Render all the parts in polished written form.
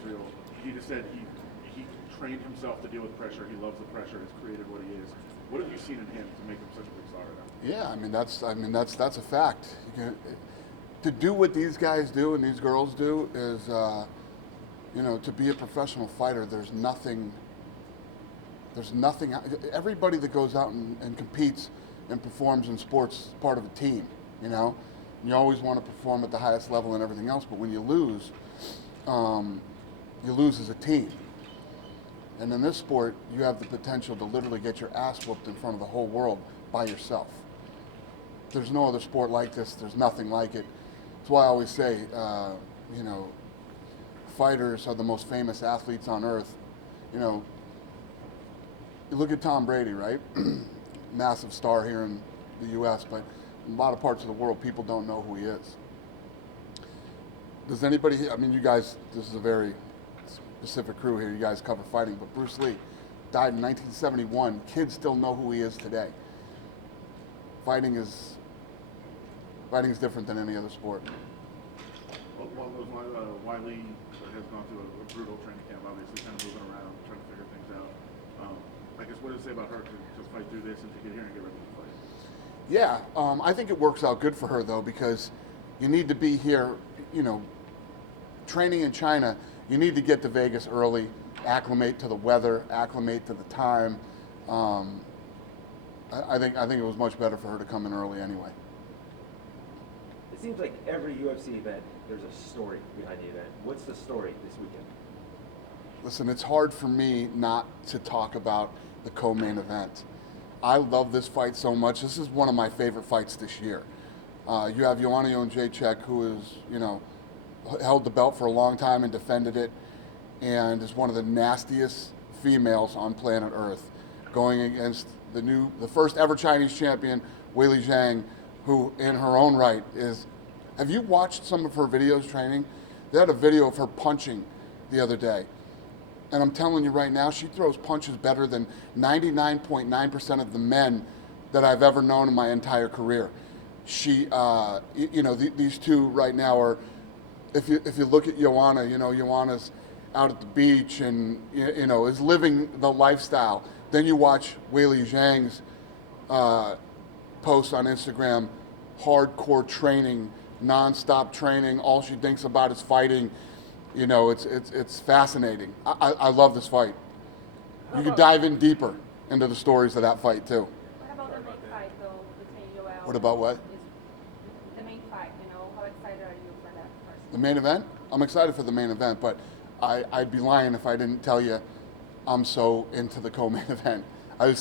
Israel. He just said he trained himself to deal with pressure. He loves the pressure. It's created what he is. What have you seen in him to make him such a big star right now? Yeah, that's a fact. To do what these guys do and these girls do is, to be a professional fighter. There's nothing. Everybody that goes out and competes and performs in sports is part of a team. You always want to perform at the highest level and everything else, but when you lose as a team. And in this sport, you have the potential to literally get your ass whooped in front of the whole world by yourself. There's no other sport like this. There's nothing like it. That's why I always say, fighters are the most famous athletes on earth. You look at Tom Brady, right? Massive star here in the U.S., but in a lot of parts of the world, people don't know who he is. Does anybody, you guys, this is a very specific crew here, you guys cover fighting, but Bruce Lee died in 1971. Kids still know who he is today. Fighting is different than any other sport. Well, Weili has gone through a brutal training camp, obviously, kind of moving around, trying to figure things out. I guess what does it say about her to fight through this and to get here and get ready to fight? Yeah, I think it works out good for her, though, because you need to be here, training in China, you need to get to Vegas early, acclimate to the weather, acclimate to the time. I think it was much better for her to come in early anyway. It seems like every UFC event, there's a story behind the event. What's the story this weekend? Listen, it's hard for me not to talk about the co-main event. I love this fight so much. This is one of my favorite fights this year. You have Joanna Jedrzejczy, who is, held the belt for a long time and defended it, and is one of the nastiest females on planet Earth, going against the first ever Chinese champion, Weili Zhang, who in her own right is. Have you watched some of her videos training? They had a video of her punching the other day. And I'm telling you right now, she throws punches better than 99.9% of the men that I've ever known in my entire career. She, these two right now are, if you look at Joanna, Joanna's out at the beach and, is living the lifestyle. Then you watch Weili Zhang's posts on Instagram, hardcore training, nonstop training. All she thinks about is fighting. It's fascinating. I love this fight. You could dive in deeper into the stories of that fight too. What about the main fight though between Joel? What about what? The main fight, how excited are you for that first? The main event? I'm excited for the main event, but I'd be lying if I didn't tell you I'm so into the co-main event. I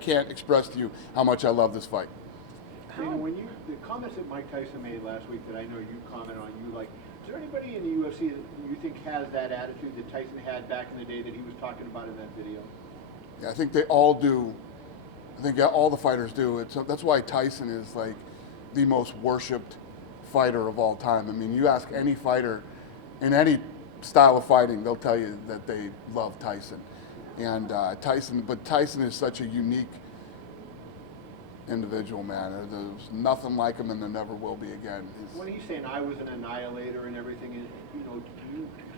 can't express to you how much I love this fight. The comments that Mike Tyson made last week that I know you comment on, is there anybody in the UFC that you think has that attitude that Tyson had back in the day that he was talking about in that video? Yeah, I think they all do. I think all the fighters do. That's why Tyson is like the most worshipped fighter of all time. You ask any fighter in any style of fighting, they'll tell you that they love Tyson. And Tyson is such a unique individual, man. There's nothing like him, and there never will be again. When he's saying I was an annihilator and everything,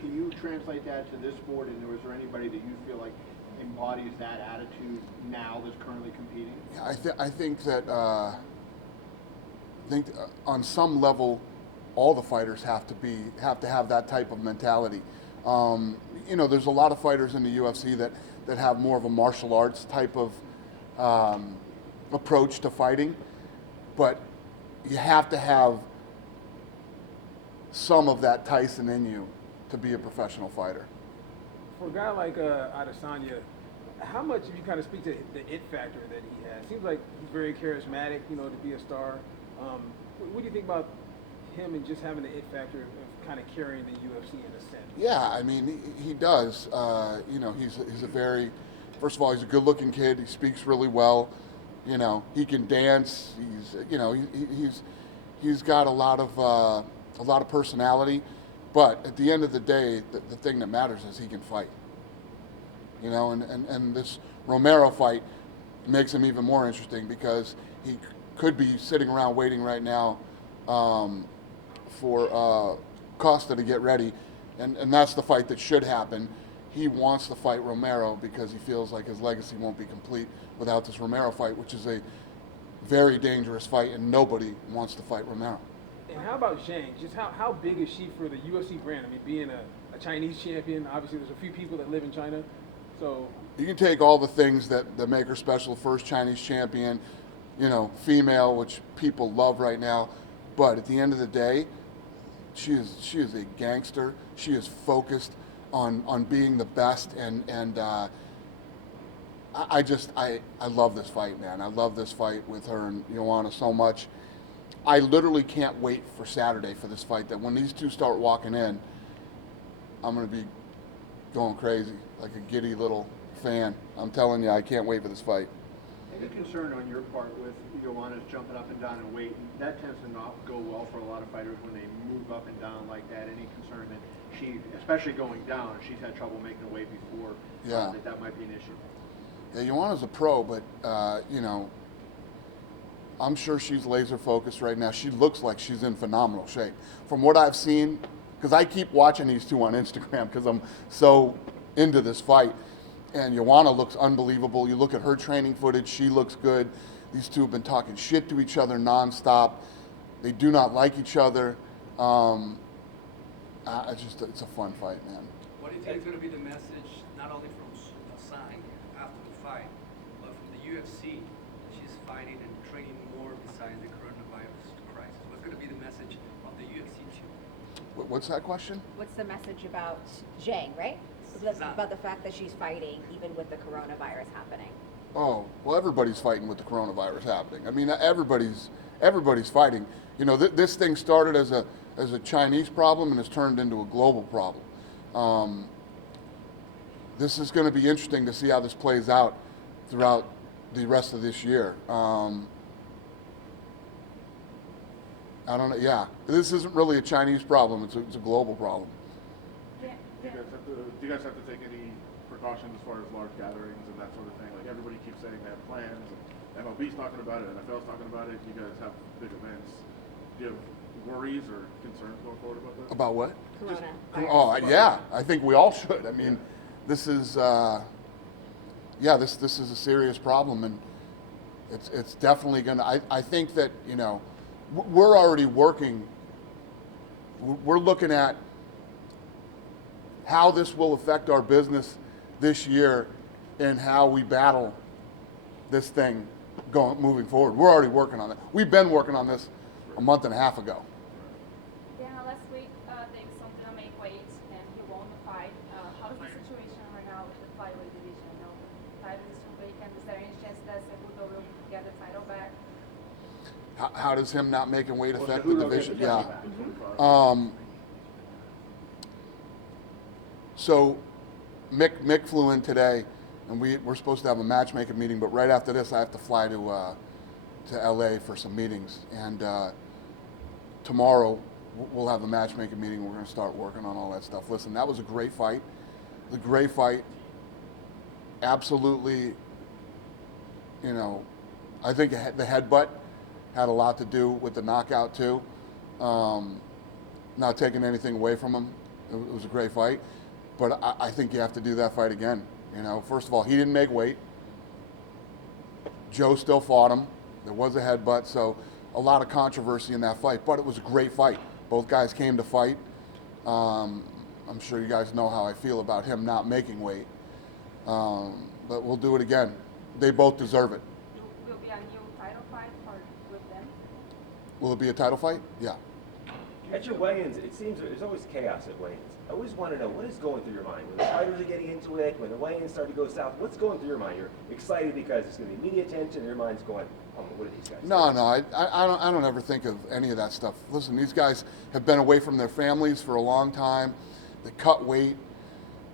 can you translate that to this sport? And is there anybody that you feel like embodies that attitude now that's currently competing? Yeah, I think that on some level, all the fighters have to have that type of mentality. There's a lot of fighters in the UFC that have more of a martial arts type of approach to fighting, but you have to have some of that Tyson in you to be a professional fighter. For a guy like Adesanya, how much, if you kind of speak to the it factor that he has, seems like he's very charismatic, to be a star. What do you think about him and just having the it factor of kind of carrying the UFC in a sense? Yeah, he does. He's a very, first of all, he's a good-looking kid. He speaks really well. He can dance. He's got a lot of personality. But at the end of the day, the thing that matters is he can fight. And this Romero fight makes him even more interesting because he could be sitting around waiting right now for Costa to get ready, and that's the fight that should happen. He wants to fight Romero because he feels like his legacy won't be complete without this Romero fight, which is a very dangerous fight, and nobody wants to fight Romero. And how about Zhang? Just how big is she for the UFC brand? I mean, being a Chinese champion, obviously there's a few people that live in China. So You can take all the things that make her special, first Chinese champion, female, which people love right now. But at the end of the day, she is a gangster. She is focused on being the best, and I love this fight, man. I love this fight with her and Joanna so much. I literally can't wait for Saturday for this fight. That when these two start walking in, I'm gonna be going crazy like a giddy little fan. I'm telling you, I can't wait for this fight. Any concern on your part with Joanna's jumping up and down in weight? That tends to not go well for a lot of fighters when they move up and down like that. Any concern that she, especially going down, she's had trouble making the weight before, Yeah. that might be an issue? Yeah, Joanna's a pro, but I'm sure she's laser focused right now. She looks like she's in phenomenal shape. From what I've seen, because I keep watching these two on Instagram because I'm so into this fight. And Joanna looks unbelievable. You look at her training footage, she looks good. These two have been talking shit to each other nonstop. They do not like each other. It's a fun fight, man. What do you think is going to be the message, not only from Zhang after the fight, but from the UFC? She's fighting and training more besides the coronavirus crisis. What's going to be the message of the UFC too? What's that question? What's the message about Zhang, right? Zhang. About the fact that she's fighting even with the coronavirus happening. Oh, well, everybody's fighting with the coronavirus happening. I mean, everybody's fighting. This thing started as a Chinese problem and has turned into a global problem. This is going to be interesting to see how this plays out throughout the rest of this year. I don't know. Yeah, this isn't really a Chinese problem. It's a global problem. Yeah, Do you guys have to take any precautions as far as large gatherings and that sort of thing? Like everybody keeps saying they have plans, and MLB's talking about it, NFL's talking about it. You guys have big events. Do you have worries or concerns going forward about that? About what? Corona. Oh, yeah. I think we all should. I mean, this is this is a serious problem, and it's definitely gonna. I think that we're already working. We're looking at how this will affect our business this year and how we battle this thing moving forward. We're already working on it. We've been working on this a month and a half ago. yeah. Last week, Dave Santana made weight and he won the fight. How's the situation right now with the flyweight division? The title is too vacant. Is there any chance that Cejudo will get the title back? How does him not making weight affect the Cejudo division? gets the Yeah. title back. So Mick flew in today, and we're supposed to have a matchmaking meeting, but right after this, I have to fly to LA for some meetings. And tomorrow, we'll have a matchmaking meeting. We're going to start working on all that stuff. Listen, that was a great fight. The great fight. Absolutely, I think the headbutt had a lot to do with the knockout, too. Not taking anything away from him. It was a great fight. But I think you have to do that fight again. First of all, he didn't make weight. Joe still fought him. There was a headbutt, so a lot of controversy in that fight. But it was a great fight. Both guys came to fight. I'm sure you guys know how I feel about him not making weight. But we'll do it again. They both deserve it. Will be a new title fight with them? Will it be a title fight? Yeah. At your weigh-ins, it seems there's always chaos at weigh-ins. I always want to know, what is going through your mind? When the fighters are getting into it, when the weigh-ins start to go south, what's going through your mind? You're excited because it's going to be media attention, and your mind's going, oh, what are these guys No, doing? I don't ever think of any of that stuff. Listen, these guys have been away from their families for a long time. They cut weight.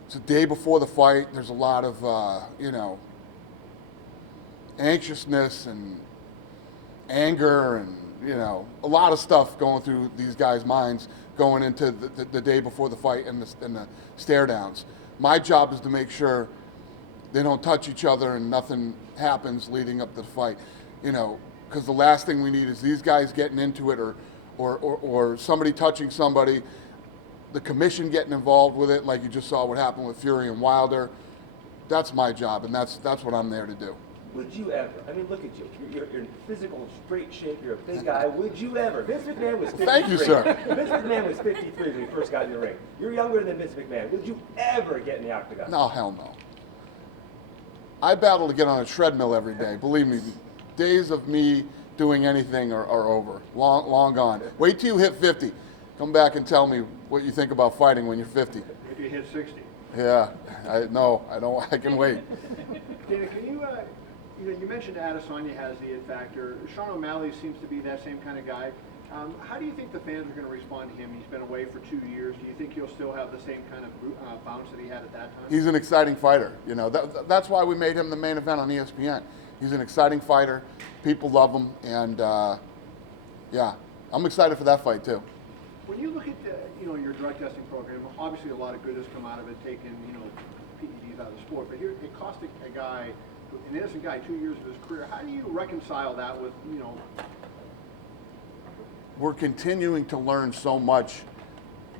It's the day before the fight. There's a lot of, anxiousness and anger and, a lot of stuff going through these guys' minds going into the day before the fight and the stare downs. My job is to make sure they don't touch each other and nothing happens leading up to the fight. Because the last thing we need is these guys getting into it or somebody touching somebody. the commission getting involved with it, like you just saw what happened with Fury and Wilder. That's my job, and that's what I'm there to do. Would you ever? I mean, look at you. You're in physical, straight shape. You're a big guy. Would you ever? Vince McMahon was 53. Thank you, sir. Vince McMahon was 53 when he first got in the ring. You're younger than Vince McMahon. Would you ever get in the octagon? No, hell no. I battle to get on a treadmill every day. Believe me, days of me doing anything are over. Long gone. Wait till you hit 50. Come back and tell me what you think about fighting when you're 50. If you hit 60. Yeah, I don't. I can wait. Dana, can you, you mentioned Adesanya has the it factor. Sean O'Malley seems to be that same kind of guy. How do you think the fans are going to respond to him? He's been away for 2 years. Do you think he'll still have the same kind of bounce that he had at that time? He's an exciting fighter. You know, that's why we made him the main event on ESPN. He's an exciting fighter. People love him, and yeah, I'm excited for that fight too. When you look at your drug testing program, obviously a lot of good has come out of it, taking PEDs out of the sport. But here it cost a guy, an innocent guy, 2 years of his career. How do you reconcile that with We're continuing to learn so much,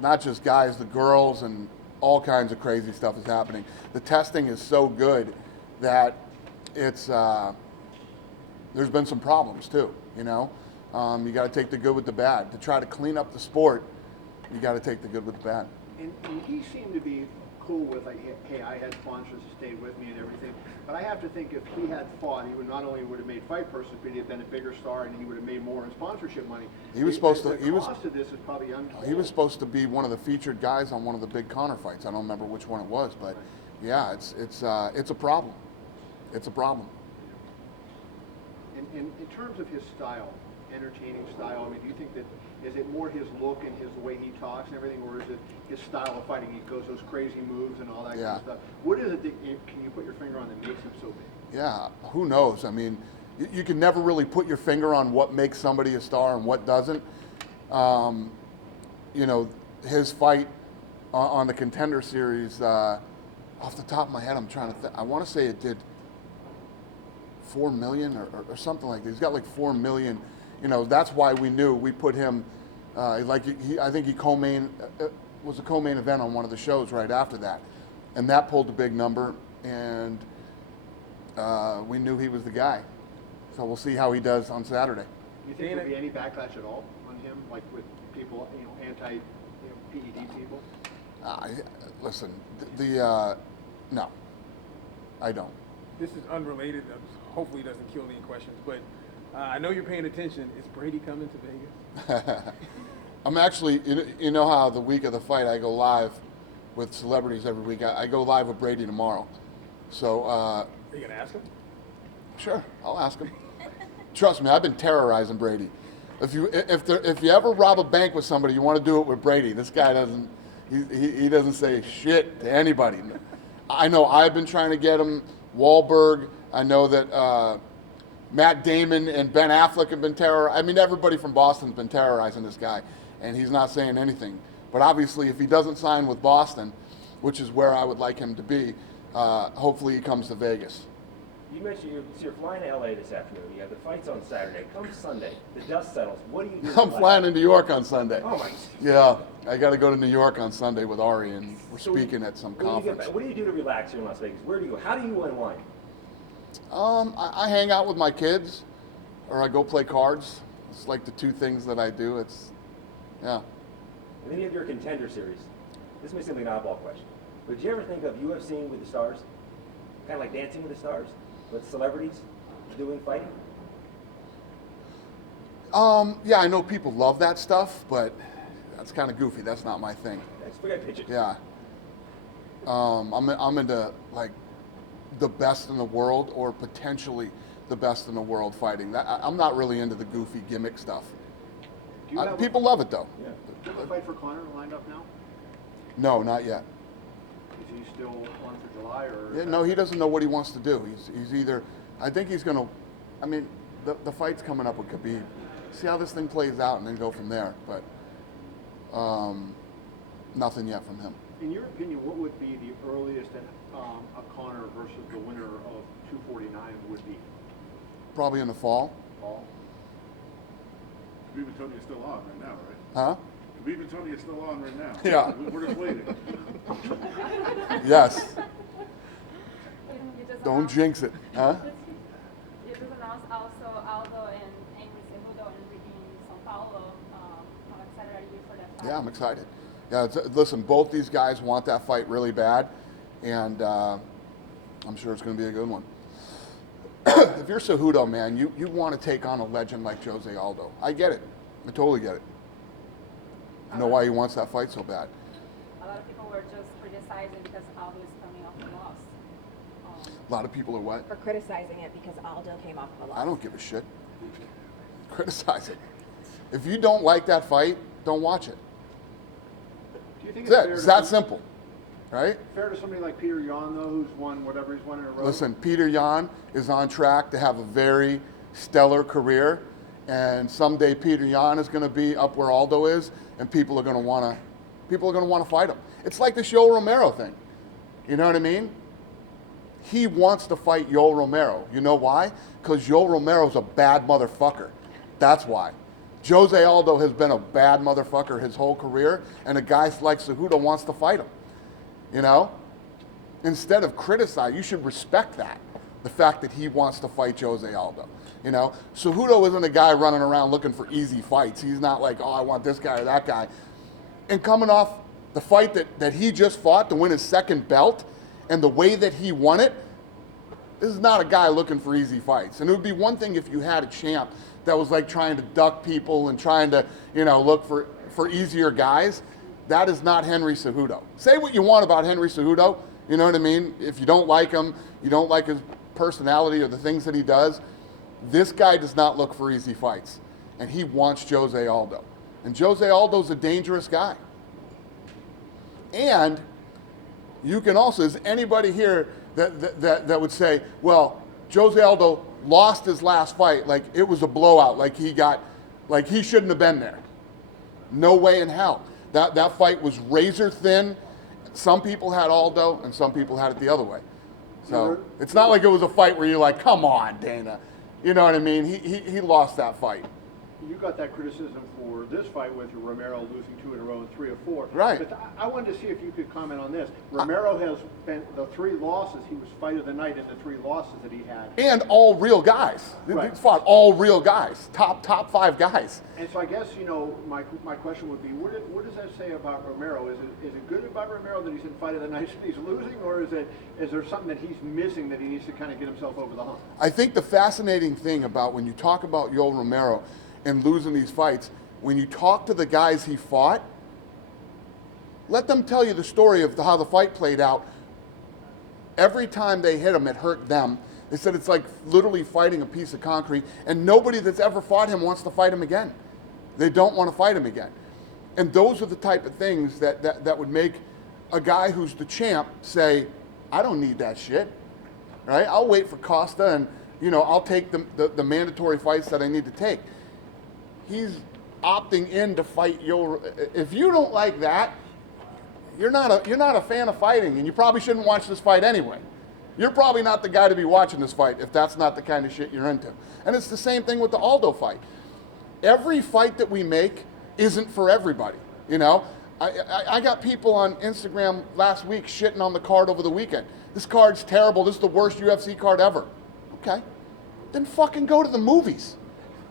not just guys, the girls, and all kinds of crazy stuff is happening. The testing is so good that it's there's been some problems too. You got to take the good with the bad. To try to clean up the sport, you got to take the good with the bad. And he seemed to be cool with, like, hey, I had sponsors who stayed with me and everything. But I have to think if he had fought, he would not only would have made fight persons, but he'd have been a bigger star, and he would have made more in sponsorship money. He was supposed to. The cost of this is probably untold. He was supposed to be one of the featured guys on one of the big Conor fights. I don't remember which one it was, but yeah, it's a problem. It's a problem. And in terms of his style, entertaining style, I mean, do you think that is it more his look and the way he talks and everything, or is it his style of fighting? He goes those crazy moves and all that kind of stuff. What is it that can you put your finger on that makes him so big? Yeah, who knows? I mean, you can never really put your finger on what makes somebody a star and what doesn't. His fight on the Contender Series, off the top of my head, I'm trying to think. I want to say it did 4 million or something like that. He's got like 4 million. That's why we knew we put him. I think he was a co-main event on one of the shows right after that, and that pulled a big number, and we knew he was the guy. So we'll see how he does on Saturday. Do you think there'll be any backlash at all on him, like with people, anti, PED people? Listen, no, I don't. This is unrelated. Hopefully it doesn't kill any questions, but I know you're paying attention. Is Brady coming to Vegas? I'm actually, you know how the week of the fight I go live with celebrities every week. I go live with Brady tomorrow. So. Are you going to ask him? Sure, I'll ask him. Trust me, I've been terrorizing Brady. If you ever rob a bank with somebody, you want to do it with Brady. This guy doesn't. He doesn't say shit to anybody. I know I've been trying to get him. Wahlberg. I know that Matt Damon and Ben Affleck have been terrorizing. I mean, everybody from Boston's been terrorizing this guy, and he's not saying anything. But obviously, if he doesn't sign with Boston, which is where I would like him to be, hopefully he comes to Vegas. You mentioned you're flying to LA this afternoon. You have the fights on Saturday. Come Sunday, the dust settles. What do you do? I'm flying into New York on Sunday. Oh my! Yeah, I got to go to New York on Sunday with Ari, and we're speaking at some conference. What do you do to relax here in Las Vegas? Where do you go? How do you unwind? I hang out with my kids, or I go play cards. It's like the two things that I do. Yeah. And then you have your Contender Series. This may seem like an oddball question, but did you ever think of UFC with the stars? Kind of like Dancing with the Stars, but celebrities doing fighting? Yeah, I know people love that stuff, but that's kind of goofy. That's not my thing. Let's forget pitches. Yeah. I'm into like the best in the world or potentially the best in the world fighting. I'm not really into the goofy gimmick stuff. People love it though. Yeah. Do you have a fight for Conor lined up now? No, not yet. Is he still on for July or? Yeah, no, he doesn't know what he wants to do. He's either. I think he's going to. I mean, the fight's coming up with Khabib. See how this thing plays out and then go from there. But nothing yet from him. In your opinion, what would be the earliest that a Conor versus the winner of 249 would be? Probably in the fall. Fall? Khabib and Tony is still on right now, right? Huh? We've been telling you it's still on right now. Yeah. We're just waiting. Yes. You just Don't announced- jinx it, huh? You just announced also Aldo and Henry Cejudo in São Paulo. How excited are you for that fight? Yeah, I'm excited. Yeah, listen, both these guys want that fight really bad, and I'm sure it's going to be a good one. If you're Cejudo, man, you want to take on a legend like Jose Aldo. I get it. I totally get it. I know why he wants that fight so bad. A lot of people were just criticizing because Aldo is coming off the loss. A lot of people are what? For criticizing it because Aldo came off of a loss. I don't give a shit. Criticize it. If you don't like that fight, don't watch it. Do you think That's it. fair It's to that some- simple, right? Fair to somebody like Peter Yan, though, who's won whatever he's won in a row? Listen, Peter Yan is on track to have a very stellar career, and someday Peter Yan is going to be up where Aldo is, and people are going to want to fight him. It's like the Yoel Romero thing. You know what I mean? He wants to fight Yoel Romero. You know why? Because Yoel Romero's a bad motherfucker. That's why. Jose Aldo has been a bad motherfucker his whole career, and a guy like Cejudo wants to fight him. You know? Instead of criticize, you should respect that. The fact that he wants to fight Jose Aldo. You know? Cejudo isn't a guy running around looking for easy fights. He's not like, oh, I want this guy or that guy. And coming off the fight that he just fought to win his second belt, and the way that he won it, this is not a guy looking for easy fights. And it would be one thing if you had a champ that was like trying to duck people and trying to, look for easier guys. That is not Henry Cejudo. Say what you want about Henry Cejudo, you know what I mean? If you don't like him, you don't like his personality or the things that he does, this guy does not look for easy fights. And he wants Jose Aldo. And Jose Aldo's a dangerous guy. And you can also, is anybody here that would say, well, Jose Aldo lost his last fight, like it was a blowout, like he shouldn't have been there. No way in hell. That fight was razor thin. Some people had Aldo and some people had it the other way. So it's not like it was a fight where you're like, come on, Dana. You know what I mean? He lost that fight. You got that criticism for this fight with Romero losing 2 in a row and 3 of 4. Right. But I wanted to see if you could comment on this. Romero has been the 3 losses. He was fight of the night in the 3 losses that he had. And all real guys. Right. He fought all real guys, top 5 guys. And so I guess, my question would be, what does that say about Romero? Is it good about Romero that he's in fight of the night and he's losing, or is there something that he's missing that he needs to kind of get himself over the hump? I think the fascinating thing about when you talk about Yoel Romero and losing these fights, when you talk to the guys he fought, let them tell you the story of how the fight played out. Every time they hit him, it hurt them. They said it's like literally fighting a piece of concrete, and nobody that's ever fought him wants to fight him again. They don't want to fight him again. And those are the type of things that would make a guy who's the champ say, I don't need that shit, right? I'll wait for Costa, and I'll take the mandatory fights that I need to take. He's opting in to fight Yoel. If you don't like that, you're not a fan of fighting, and you probably shouldn't watch this fight anyway. You're probably not the guy to be watching this fight if that's not the kind of shit you're into. And it's the same thing with the Aldo fight. Every fight that we make isn't for everybody. I got people on Instagram last week shitting on the card over the weekend. This card's terrible. This is the worst UFC card ever. Okay, then fucking go to the movies.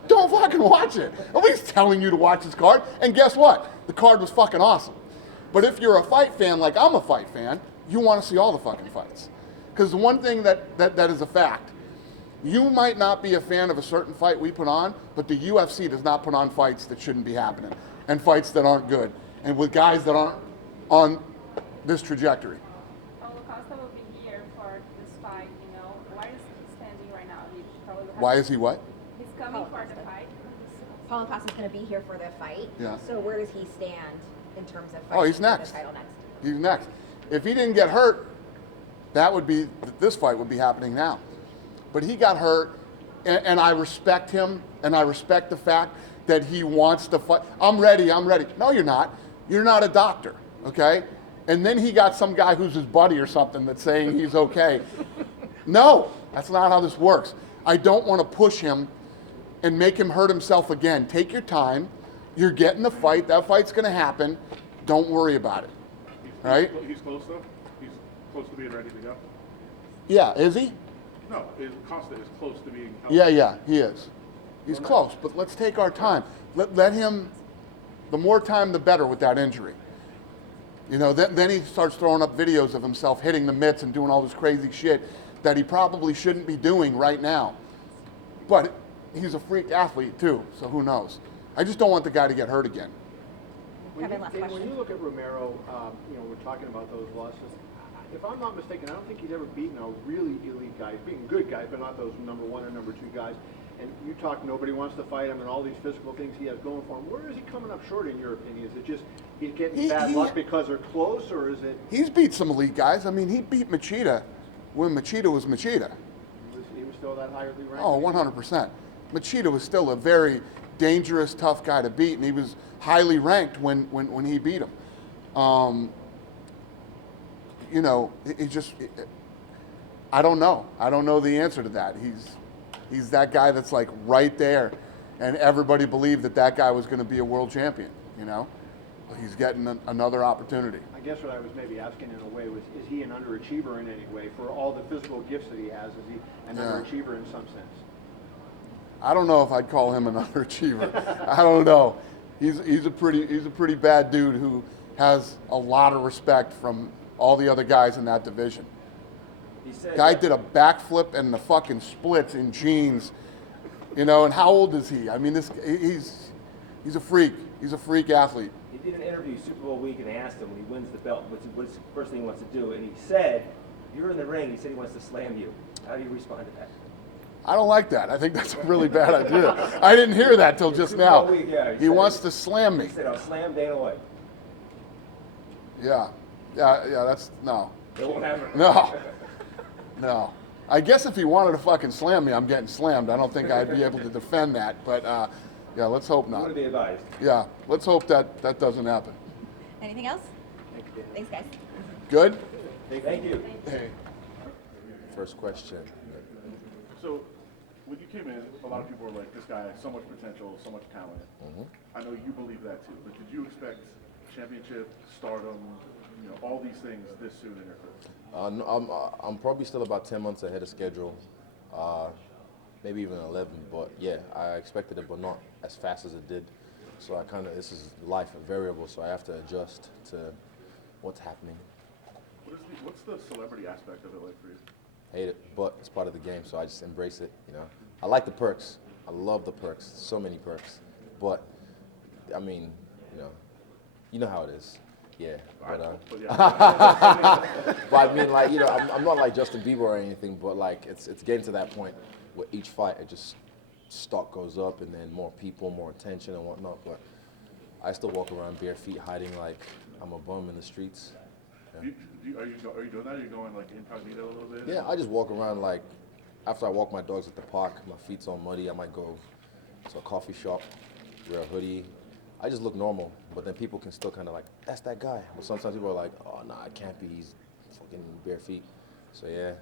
Don't fucking watch it. Nobody's telling you to watch this card. And guess what? The card was fucking awesome. But if you're a fight fan, like I'm a fight fan, you want to see all the fucking fights. Because the one thing that is a fact, you might not be a fan of a certain fight we put on, but the UFC does not put on fights that shouldn't be happening, and fights that aren't good, and with guys that aren't on this trajectory. Paulo Costa will be here for this fight, Why is he standing right now? He probably will have Why is he what? He's coming for the fight. Paulo Costa's going to be here for the fight. Yeah. So where does he stand in terms of Oh, fighting he's for next. the title next? He's next. If he didn't get hurt, this fight would be happening now. But he got hurt, and I respect him, and I respect the fact that he wants to fight. I'm ready. No, you're not. You're not a doctor, okay? And then he got some guy who's his buddy or something that's saying he's okay. No, that's not how this works. I don't want to push him and make him hurt himself again. Take your time. You're getting the fight. That fight's going to happen. Don't worry about it. Right? He's close though. He's close to being ready to go. Yeah, is he? No, Costa is close to being healthy. Yeah, he is. He's close, but let's take our time. Let him, the more time the better with that injury. You know, then he starts throwing up videos of himself hitting the mitts and doing all this crazy shit that he probably shouldn't be doing right now. But he's a freak athlete too, so who knows? I just don't want the guy to get hurt again. Kevin, last When question. you look at Romero, we're talking about those losses. If I'm not mistaken, I don't think he's ever beaten a really elite guy. He's beaten good guys, but not those number 1 or number 2 guys. And you talk, nobody wants to fight him, and all these physical things he has going for him. Where is he coming up short, in your opinion? Is it just he's getting bad luck because they're close, or is it? He's beat some elite guys. I mean, he beat Machida when Machida was Machida. He was still that highly ranked? Oh, 100%. Machida was still a very dangerous, tough guy to beat, and he was highly ranked when he beat him. You know, he just, I don't know. I don't know the answer to that. He's that guy that's like right there, and everybody believed that guy was going to be a world champion, you know? He's getting another opportunity. I guess what I was maybe asking in a way was, is he an underachiever in any way? For all the physical gifts that he has, is he an underachiever in some sense? I don't know if I'd call him an underachiever. I don't know. He's a pretty bad dude who has a lot of respect from all the other guys in that division. He said Guy that- did a backflip and the fucking splits in jeans, you know. And how old is he? I mean, he's a freak. He's a freak athlete. He did an interview Super Bowl week, and they asked him when he wins the belt, what's the first thing he wants to do? And he said, "You're in the ring." He said he wants to slam you. How do you respond to that? I don't like that. I think that's a really bad idea. I didn't hear that till just Super now. Bowl week, yeah, He wants to slam me. He said, "I'll slam Dana White." Yeah. That's no. It won't happen. No. I guess if he wanted to fucking slam me, I'm getting slammed. I don't think I'd be able to defend that. But yeah, let's hope You not. want to be advised. Yeah, let's hope that doesn't happen. Anything else? Thanks, guys. Good? Thank you. Hey. First question. So, when you came in, a lot of people were like, this guy has so much potential, so much talent. I know you believe that too, but did you expect championship, stardom, you know, all these things this soon in your career? No, I'm probably still about 10 months ahead of schedule, maybe even 11. But yeah, I expected it, but not as fast as it did. So this is life, a variable. So I have to adjust to what's happening. What's the celebrity aspect of it like for you? Hate it, but it's part of the game. So I just embrace it. You know, I like the perks. I love the perks. So many perks. But I mean, you know how it is. Yeah, but I mean, like, I'm not like Justin Bieber or anything, but like it's getting to that point where each fight it just stock goes up and then more people, more attention and whatnot. But I still walk around bare feet, hiding like I'm a bum in the streets. Yeah. Are you doing that? Are you going like incognito a little bit? Yeah, I just walk around like after I walk my dogs at the park, my feet's all muddy. I might go to a coffee shop, wear a hoodie. I just look normal, but then people can still kind of like, that's that guy. But sometimes people are like, oh, nah, it can't be. He's fucking bare feet. So yeah,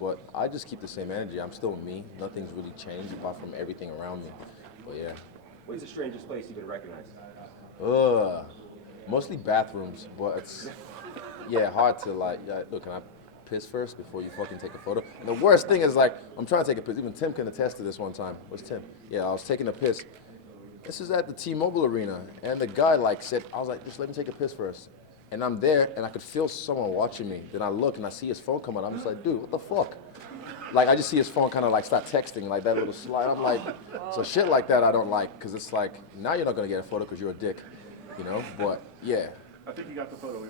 but I just keep the same energy. I'm still me. Nothing's really changed apart from everything around me. But yeah. What's the strangest place you've been recognized? Mostly bathrooms, but it's hard to like. Look, can I piss first before you fucking take a photo? And the worst thing is like, I'm trying to take a piss. Even Tim can attest to this one time. Where's Tim? Yeah, I was taking a piss. This is at the T-Mobile Arena, and the guy like said, I was like, just let me take a piss first. And I'm there, and I could feel someone watching me. Then I look, and I see his phone come out. I'm just like, dude, what the fuck? Like, I just see his phone kind of like start texting, like that little slide. I'm like, so shit like that I don't like, because it's like, now you're not going to get a photo because you're a dick, you know? But, yeah. I think you got the photo.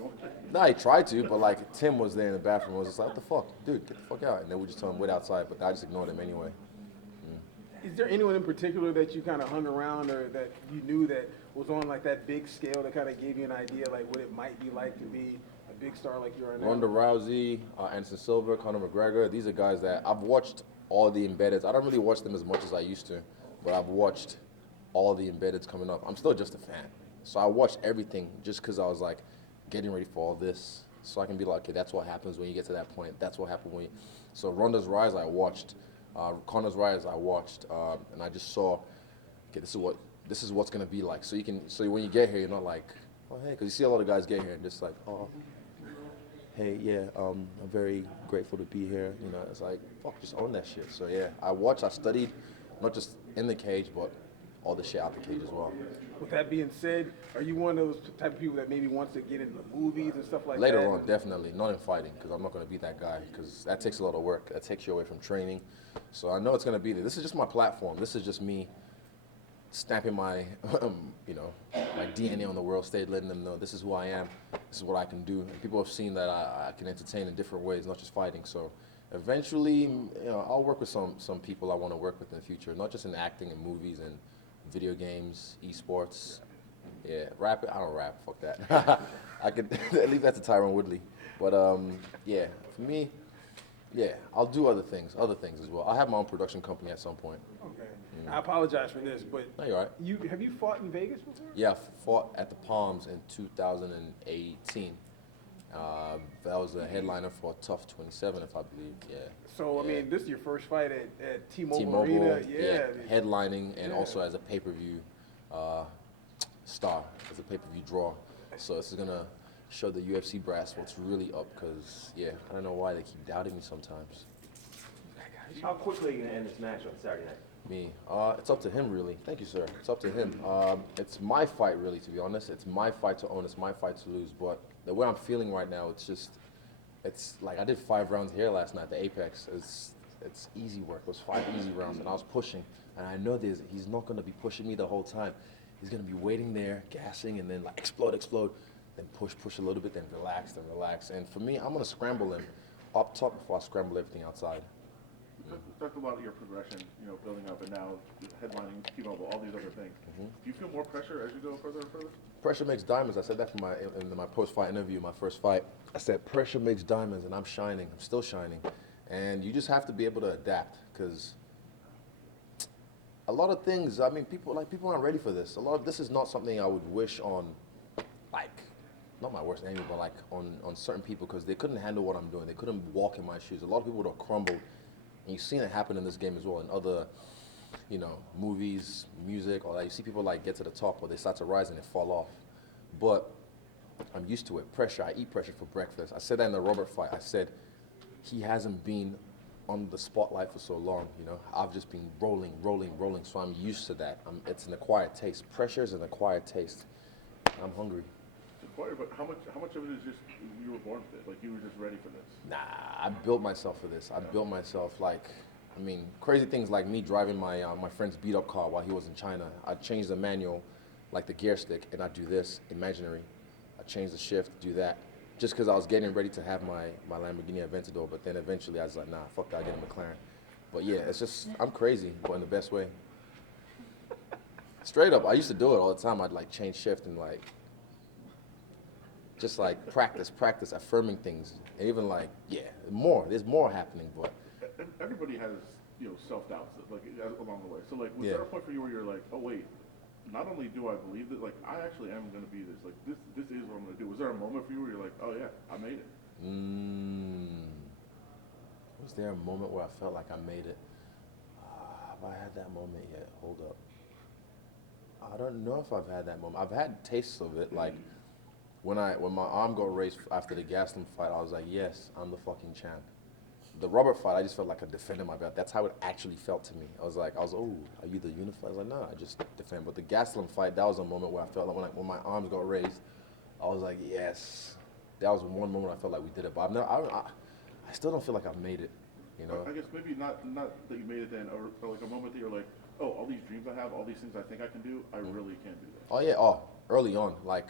No, he tried to, but like, Tim was there in the bathroom. I was just like, what the fuck? Dude, get the fuck out. And then we just told him, wait outside, but I just ignored him anyway. Is there anyone in particular that you kind of hung around or that you knew that was on like that big scale that kind of gave you an idea like what it might be like to be a big star like you are now? Ronda Rousey, Anderson Silva, Conor McGregor, these are guys that I've watched all the embeddeds. I don't really watch them as much as I used to, but I've watched all the embeddeds coming up. I'm still just a fan. So I watched everything just because I was like getting ready for all this. So I can be like, okay, that's what happens when you get to that point. That's what happened when you... So Ronda's rise I watched. Connor's rise I watched, and I just saw, okay, this is what this is what's gonna be like. So when you get here, you're not like, oh hey, because you see a lot of guys get here and just like, oh, hey, yeah, I'm very grateful to be here. You know, it's like, fuck, just own that shit. So yeah, I studied, not just in the cage, but all the shit out the cage as well. With that being said, are you one of those type of people that maybe wants to get into movies and stuff like that? Later on, definitely, not in fighting, because I'm not going to be that guy, because that takes a lot of work. That takes you away from training. So I know it's going to be there. This is just my platform. This is just me stamping my, my DNA on the world stage, letting them know this is who I am, this is what I can do. And people have seen that I can entertain in different ways, not just fighting. So eventually, I'll work with some people I want to work with in the future, not just in acting and movies and video games, esports. Yeah, rap. I don't rap. Fuck that. I could leave that to Tyron Woodley. But yeah, for me, yeah, I'll do other things as well. I'll have my own production company at some point. Okay. I apologize for this, but No, you're all right. Have you fought in Vegas before? Yeah, I fought at the Palms in 2018. That was a headliner for Tough 27, if I believe. Yeah. So I Yeah. mean, this is your first fight at T-Mobile, T-Mobile, Arena. Yeah. headlining, and Yeah. also as a pay-per-view star, as a pay-per-view draw. So this is gonna show the UFC brass what's really up, because yeah, I don't know why they keep doubting me sometimes. How quickly are you gonna end this match on Saturday night? Me, it's up to him really. Thank you, sir. It's up to him. It's my fight really, to be honest. It's my fight to own. It's my fight to lose. But the way I'm feeling right now, it's like I did 5 rounds here last night, the Apex. It's easy work. It was 5 easy rounds, and I was pushing. And I know he's not gonna be pushing me the whole time. He's gonna be waiting there, gassing, and then like explode, then push a little bit, then relax. And for me, I'm gonna scramble him up top before I scramble everything outside. Talk about your progression, building up, and now headlining T-Mobile, all these other things. Do you feel more pressure as you go further and further? Pressure makes diamonds. I said that in my post-fight interview, my first fight. I said pressure makes diamonds, and I'm shining. I'm still shining, and you just have to be able to adapt, because a lot of things. I mean, people aren't ready for this. This is not something I would wish on, like, not my worst enemy, but like on certain people, because they couldn't handle what I'm doing. They couldn't walk in my shoes. A lot of people would have crumbled. And you've seen it happen in this game as well, in other, movies, music, all that. You see people like get to the top, or they start to rise and they fall off. But I'm used to it. Pressure. I eat pressure for breakfast. I said that in the Robert fight. I said he hasn't been on the spotlight for so long. I've just been rolling. So I'm used to that. It's an acquired taste. Pressure is an acquired taste. I'm hungry. But how much of it is just you were born with it? Like you were just ready for this? Nah, I built myself for this. Crazy things like me driving my friend's beat up car while he was in China. I changed the manual, like the gear stick, and I do this, imaginary. I changed the shift, do that. Just because I was getting ready to have my Lamborghini Aventador, but then eventually I was like, nah, fuck that, I get a McLaren. But yeah, it's just, I'm crazy, but in the best way. Straight up, I used to do it all the time. I'd like change shift and like, just like practice, affirming things, and even like, there's more happening, but. Everybody has, self-doubts, like, along the way. So, like, was Yeah. there a point for you where you're like, oh, wait, not only do I believe that, like, I actually am going to be this. Like, this is what I'm going to do. Was there a moment for you where you're like, oh, yeah, I made it? Was there a moment where I felt like I made it? Have I had that moment yet? Hold up. I don't know if I've had that moment. I've had tastes of it, like, when my arm got raised after the Gastelum fight, I was like, yes, I'm the fucking champ. The Robert fight, I just felt like I defended my belt. That's how it actually felt to me. I was, oh, are you the unified? I was like, no, I just defend. But the Gastelum fight, that was a moment where I felt like when my arms got raised, I was like, yes. That was one moment I felt like we did it. But I still don't feel like I've made it, I guess maybe not that you made it then, or like a moment that you're like, oh, all these dreams I have, all these things I think I can do, I really can't do that. Oh, yeah. Early on, like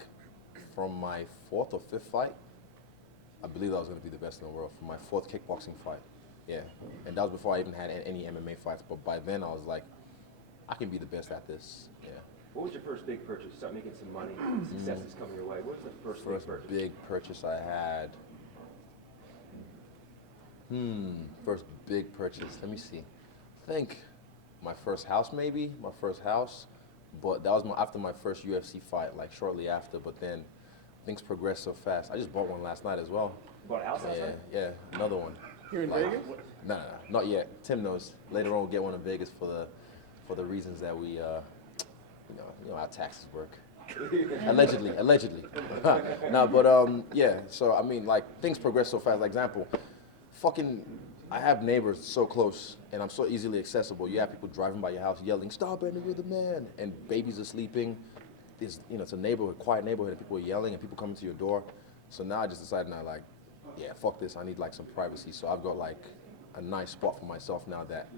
from my 4th or 5th fight, I believe I was going to be the best in the world for my 4th kickboxing fight. Yeah. And that was before I even had any MMA fights. But by then I was like, I can be the best at this. Yeah. What was your first big purchase? Start making some money, success is coming your way. What was the first big purchase? Big purchase I had. First big purchase. Let me see. I think my first house, maybe. My first house. But that was after my first UFC fight, like shortly after. But then things progressed so fast. I just bought one last night as well. Bought a house last night? Yeah, another one. Here in Vegas? No, not yet. Tim knows. Later on, we'll get one in Vegas for the reasons that we you know how taxes work. allegedly. No, but yeah. So I mean, like things progress so fast. Like example, fucking, I have neighbors so close, and I'm so easily accessible. You have people driving by your house yelling, "Stop, Brandon, you're the man!" And babies are sleeping. It's a neighborhood, quiet neighborhood, and people are yelling, and people coming to your door. So now I just decided now, like, yeah, fuck this. I need like some privacy. So I've got like a nice spot for myself now that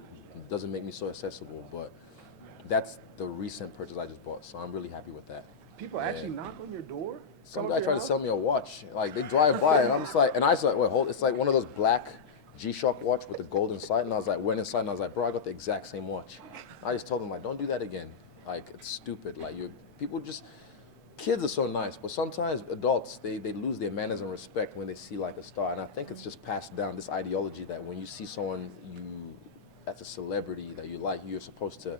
doesn't make me so accessible. But that's the recent purchase I just bought, so I'm really happy with that. People actually knock on your door? Some Come guy up to tried your to sell house? me a watch. Like they drive by, and I'm just like, and I said, wait, hold. It's like one of those black G-Shock watch with the gold inside, and I was like, went inside, and I was like, bro, I got the exact same watch. I just told them like, don't do that again. Like it's stupid. Like people just. Kids are so nice, but sometimes adults, they lose their manners and respect when they see like a star. And I think it's just passed down this ideology that when you see someone that's a celebrity that you like, you're supposed to,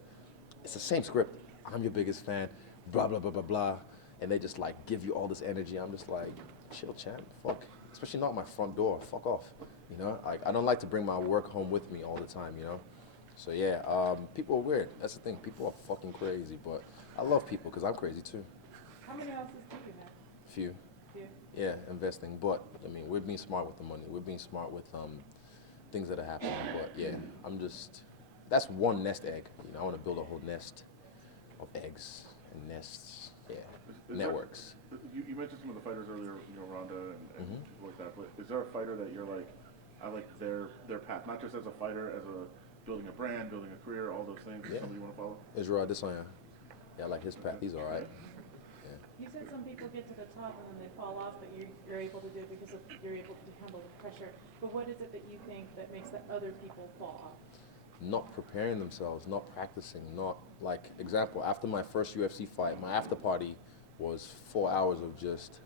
it's the same script. I'm your biggest fan, blah, blah, blah, blah, blah. And they just like give you all this energy. I'm just like, chill, champ, fuck. Especially not my front door, fuck off. You know, like I don't like to bring my work home with me all the time, you know? So yeah, people are weird. That's the thing, people are fucking crazy, but I love people because I'm crazy too. How many houses do you have? Few. Few. Yeah, investing. But I mean, we're being smart with the money. We're being smart with things that are happening. But yeah, that's one nest egg. You know, I want to build a whole nest of eggs and nests. Yeah, networks. You mentioned some of the fighters earlier, Ronda and people like that. But is there a fighter that you're like, I like their path, not just as a fighter, as a building a brand, building a career, all those things. Yeah. Somebody you want to follow? Israel Adesanya. Yeah, I like his path. He's all right. You said some people get to the top and then they fall off, but you're able to do it because you're able to handle the pressure. But what is it that you think that makes the other people fall off? Not preparing themselves, not practicing, not like example. After my first UFC fight, my after party was 4 hours of just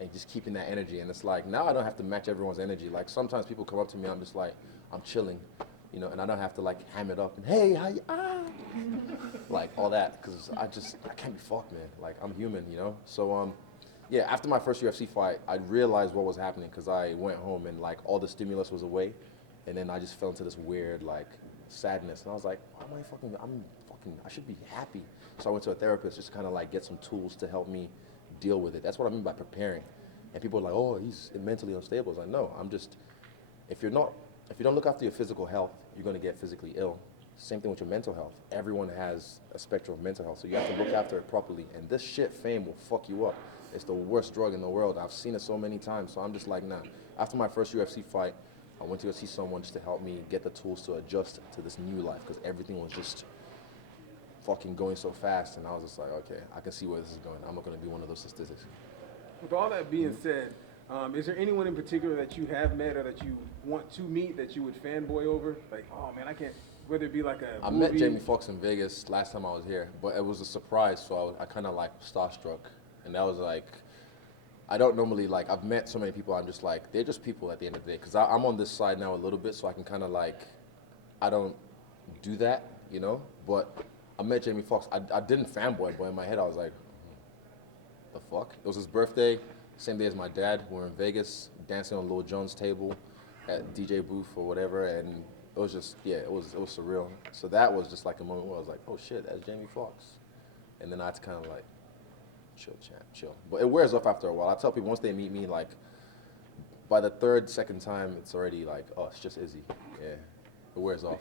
and just keeping that energy. And it's like now I don't have to match everyone's energy. Like sometimes people come up to me, I'm just like I'm chilling, you know, and I don't have to like ham it up and hey, how you like all that because I can't be fucked, man. Like I'm human, you know. So yeah, after my first UFC fight, I realized what was happening because I went home and like all the stimulus was away, and then I just fell into this weird like sadness, and I was like, why am I fucking? I should be happy. So I went to a therapist just to kind of like get some tools to help me deal with it. That's what I mean by preparing. And people are like, oh, he's mentally unstable. It's like, no, I'm just if you don't look after your physical health, you're gonna get physically ill. Same thing with your mental health. Everyone has a spectrum of mental health, so you have to look after it properly. And this shit, fame, will fuck you up. It's the worst drug in the world. I've seen it so many times, so I'm just like, nah. After my first UFC fight, I went to go see someone just to help me get the tools to adjust to this new life, because everything was just fucking going so fast, and I was just like, okay, I can see where this is going. I'm not gonna be one of those statistics. With all that being said, is there anyone in particular that you have met or that you want to meet that you would fanboy over? Like, oh man, I can't. Whether it be like a I movie. met Jamie Foxx in Vegas last time I was here, but it was a surprise, so I kind of like starstruck, and that was like, I don't normally like. I've met so many people. I'm just like, they're just people at the end of the day. Because I'm on this side now a little bit, so I can kind of like, I don't do that, you know. But I met Jamie Foxx. I didn't fanboy, but in my head I was like, the fuck? It was his birthday, same day as my dad. We're in Vegas, dancing on Lil Jon's table at DJ booth or whatever, and it was just, yeah, it was surreal. So that was just like a moment where I was like, oh shit, that's Jamie Foxx. And then I had to kind of like, chill, champ, chill. But it wears off after a while. I tell people once they meet me, like, by the second time, it's already like, oh, it's just Izzy. Yeah, it wears off.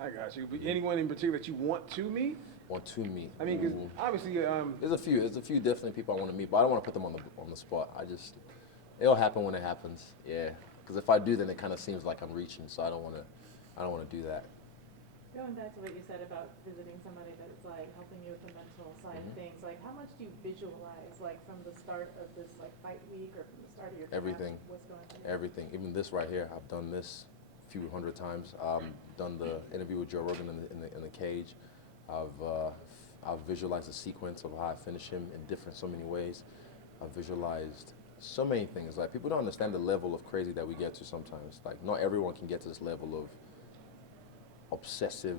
I got you. But anyone in particular that you want to meet? Want to meet? I mean, because obviously, there's a few definitely people I want to meet, but I don't want to put them on the spot. It'll happen when it happens. Yeah, because if I do, then it kind of seems like I'm reaching. So I don't want to do that. Going back to what you said about visiting somebody that is like helping you with the mental side of things, like how much do you visualize, like from the start of this like fight week or from the start of your Everything. class, what's going through? Everything, even this right here. I've done this a few hundred times. Done the interview with Joe Rogan in the cage. I've visualized the sequence of how I finish him in so many ways. I've visualized so many things. Like people don't understand the level of crazy that we get to sometimes. Like not everyone can get to this level of obsessive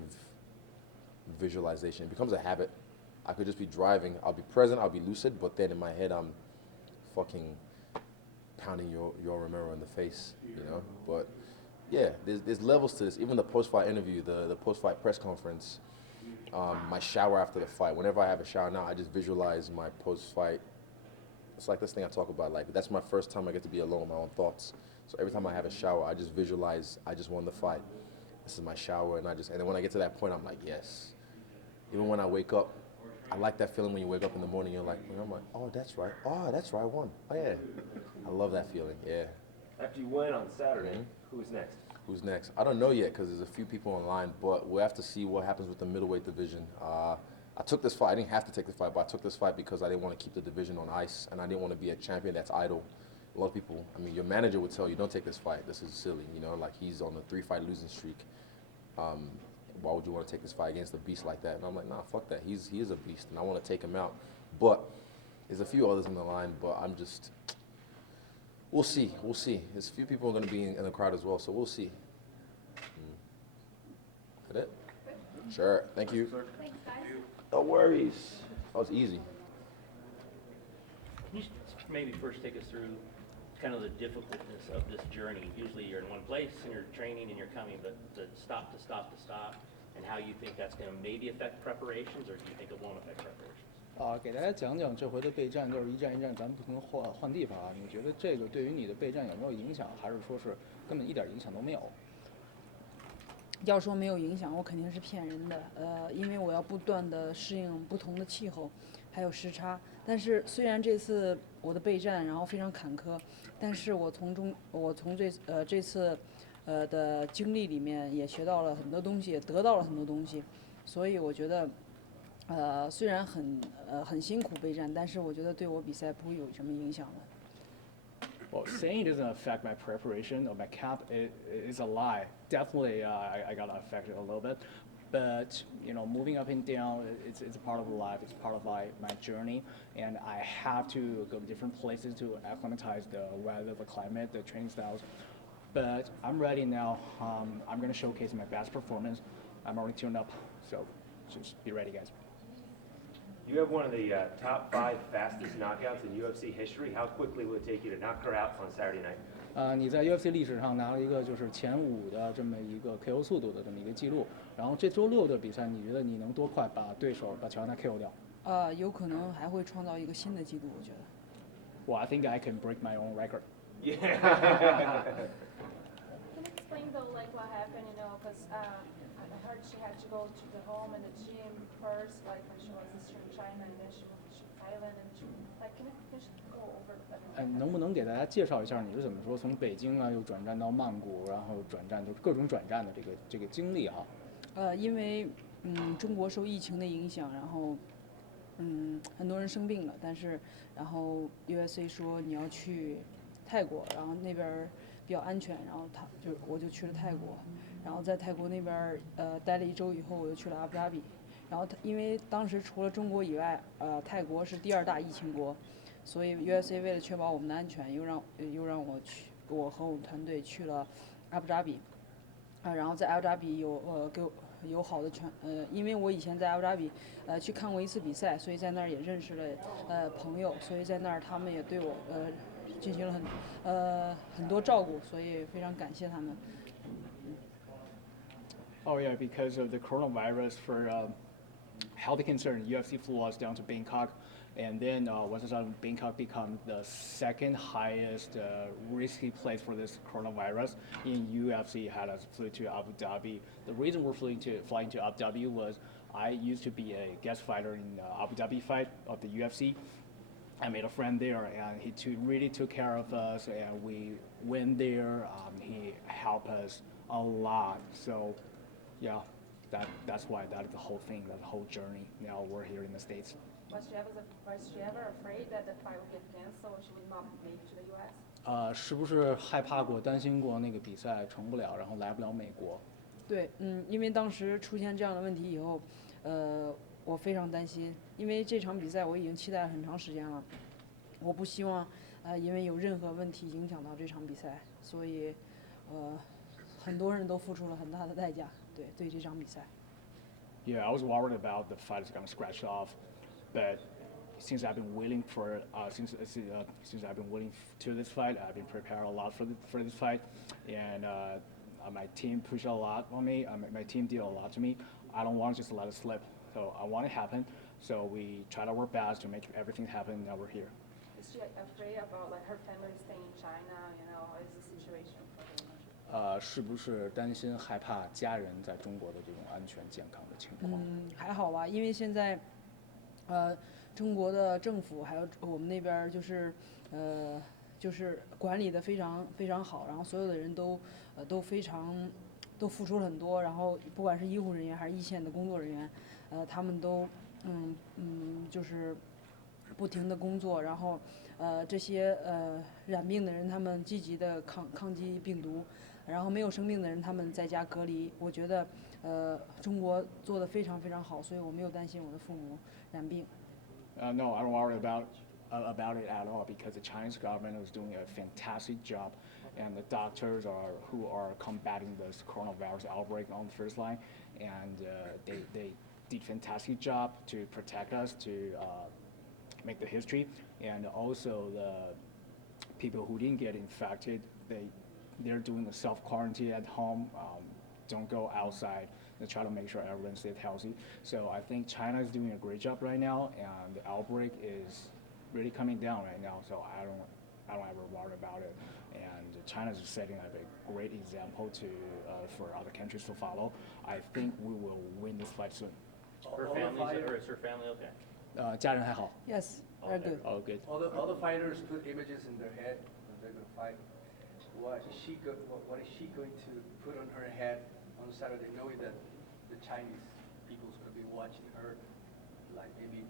visualization. It becomes a habit. I could just be driving, I'll be present, I'll be lucid, but then in my head I'm fucking pounding your Romero in the face, you know? But yeah, there's levels to this. Even the post-fight interview, the post-fight press conference, my shower after the fight. Whenever I have a shower now, I just visualize my post-fight. It's like this thing I talk about. Like that's my first time I get to be alone with my own thoughts. So every time I have a shower, I just visualize I just won the fight. This is my shower, and then when I get to that point, I'm like, yes. Even when I wake up, I like that feeling when you wake up in the morning. You're like, I'm like, oh, that's right. Oh, that's right. I won. Oh yeah. I love that feeling. Yeah. After you win on Saturday, who's next? Who's next? I don't know yet because there's a few people online, but we'll have to see what happens with the middleweight division. I took this fight. I didn't have to take this fight, but I took this fight because I didn't want to keep the division on ice, and I didn't want to be a champion that's idle. A lot of people, I mean, your manager would tell you, don't take this fight. This is silly. You know, like he's on a 3-fight losing streak. Why would you want to take this fight against a beast like that? And I'm like, nah, fuck that. He is a beast, and I want to take him out. But there's a few others in the line, but we'll see. We'll see. There's a few people going to be in the crowd as well, so we'll see. That it? Sure. Thank you. Thanks, guys. No worries. That was easy. Can you maybe first take us through kind of the difficultness of this journey? Usually you're in one place and you're training and you're coming, but the stop to stop to stop, and how you think that's going to maybe affect preparations, or do you think it won't affect preparations? 给大家讲讲这回的备战，就是一站一站，咱们不停换地方啊。你觉得这个对于你的备战有没有影响，还是说是根本一点影响都没有？要说没有影响，我肯定是骗人的。因为我要不断的适应不同的气候，还有时差。但是虽然这次我的备战然后非常坎坷，但是我从这次的经历里面也学到了很多东西，也得到了很多东西。所以我觉得，虽然很辛苦备战，但是我觉得对我比赛不会有什么影响的。Well, saying it doesn't affect my preparation or my camp is a lie. Definitely, I got affected a little bit. But, you know, moving up and down, it's a part of life. It's part of my journey. And I have to go to different places to acclimatize the weather, the climate, the training styles. But I'm ready now. I'm going to showcase my best performance. I'm already tuned up. So just be ready, guys. You have one of the top 5 fastest knockouts in UFC history. How quickly will it take you to knock her out on Saturday night? 你在 UFC 历史上拿了一个就是前5的这么一个 KO 速度的这么一个记录，然后这周6的比赛，你觉得你能多快把对手把乔安娜 KO 掉？有可能还会创造一个新的记录，我觉得。Well, I think I can break my own record. Yeah. Can you explain though, like what happened? You know, because I heard she had to go to the home and the gym first, like when she was in China, and then she moved to Thailand, and can you just go over that? 能不能给大家介绍一下你是怎么说从北京啊又转战到曼谷，然后转战就各种转战的这个经历哈？因为中国受疫情的影响，然后很多人生病了，然后 USA 说你要去泰国，然后那边比较安全，然后我就去了泰国，然后在泰国那边待了1周以后，我又去了阿布扎比，然后因为当时除了中国以外，泰国是第2大疫情国，所以 USA 为了确保我们的安全，又让我和我们团队去了阿布扎比，然后在阿布扎比有好的因为我以前在阿布扎比去看过1次比赛，所以在那儿也认识了朋友，所以在那儿他们也对我进行了很多照顾，所以非常感谢他们。Oh yeah, because of the coronavirus for health concern, UFC flew us down to Bangkok, and then once Bangkok become the 2nd highest risky place for this coronavirus, in UFC had us flew to Abu Dhabi. The reason we're flying to Abu Dhabi was I used to be a guest fighter in Abu Dhabi fight of the UFC. I made a friend there, and he really took care of us, and we went there. He helped us a lot. So, yeah, that's why that is the whole thing, that whole journey. Now we're here in the States. Was she ever afraid that the fight would get canceled, or she would not make it to the U.S.? 是不是害怕过、担心过那个比赛成不了，然后来不了美国？对，因为当时出现这样的问题以后，我非常担心，因为这场比赛我已经期待了很长时间了，我不希望因为有任何问题影响到这场比赛，所以很多人都付出了很大的代价，对这场比赛。Yeah, I was worried about the fight is gonna scratch off, but since I've been willing since I've been willing to this fight, I've been prepared a lot for this fight, and my team pushed a lot on me. My team did a lot to me. I don't want to just let it slip. So I want it to happen. So we try to work best to make everything happen. Now we're here. Is she afraid about like her family staying in China? You know, how is the situation for her? 是不是担心害怕家人在中国的这种安全健康的情况？还好吧，因为现在，中国的政府还有我们那边儿就是管理的非常非常好，然后所有的人都非常都付出了很多，然后不管是医护人员还是一线的工作人员，他们都就是不停的工作，然后这些染病的人他们积极的抗击病毒。然后没有生病的人，他们在家隔离。我觉得，中国做得非常非常好，所以我没有担心我的父母染病。No, I don't worry about it at all because the Chinese government is doing a fantastic job, and the doctors who are combating this coronavirus outbreak on the first line, and they did fantastic job to protect us, to make the history, and also the people who didn't get infected, they're doing a self-quarantine at home, don't go outside, they try to make sure everyone stays healthy. So I think China is doing a great job right now, and the outbreak is really coming down right now, so I don't ever worry about it. And China is setting up a great example for other countries to follow. I think we will win this fight soon. Her family, or is her family okay? 家人还好。 Yes, very good. Oh, good. All the fighters put images in their head when they're gonna fight. What is she going to put on her head on Saturday, knowing that the Chinese people's gonna be watching her, like maybe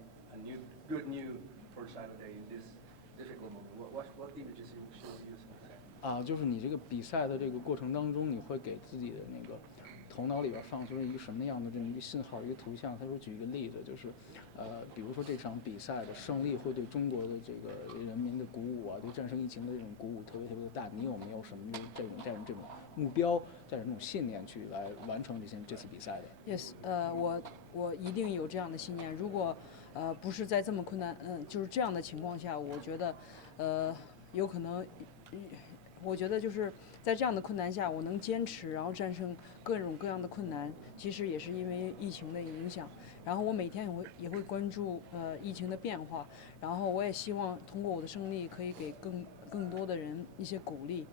good news for Saturday in this difficult moment? What images she will use? 就是你这个比赛的这个过程当中，你会给自己的那个头脑里边放出一个什么样的这么一个信号、一个图像？他说举一个例子，就是比如说这场比赛的胜利会对中国的这个人民的鼓舞啊，对战胜疫情的这种鼓舞特别特别的大。你有没有什么这种目标、这种信念去来完成这次比赛的 Yes， 我一定有这样的信念。如果不是在这么困难，就是这样的情况下，我觉得有可能。我觉得就是在这样的困难下，我能坚持，然后战胜各种各样的困难，其实也是因为疫情的影响。然后我每天也会关注疫情的变化，然后我也希望通过我的胜利可以给更多的人一些鼓励，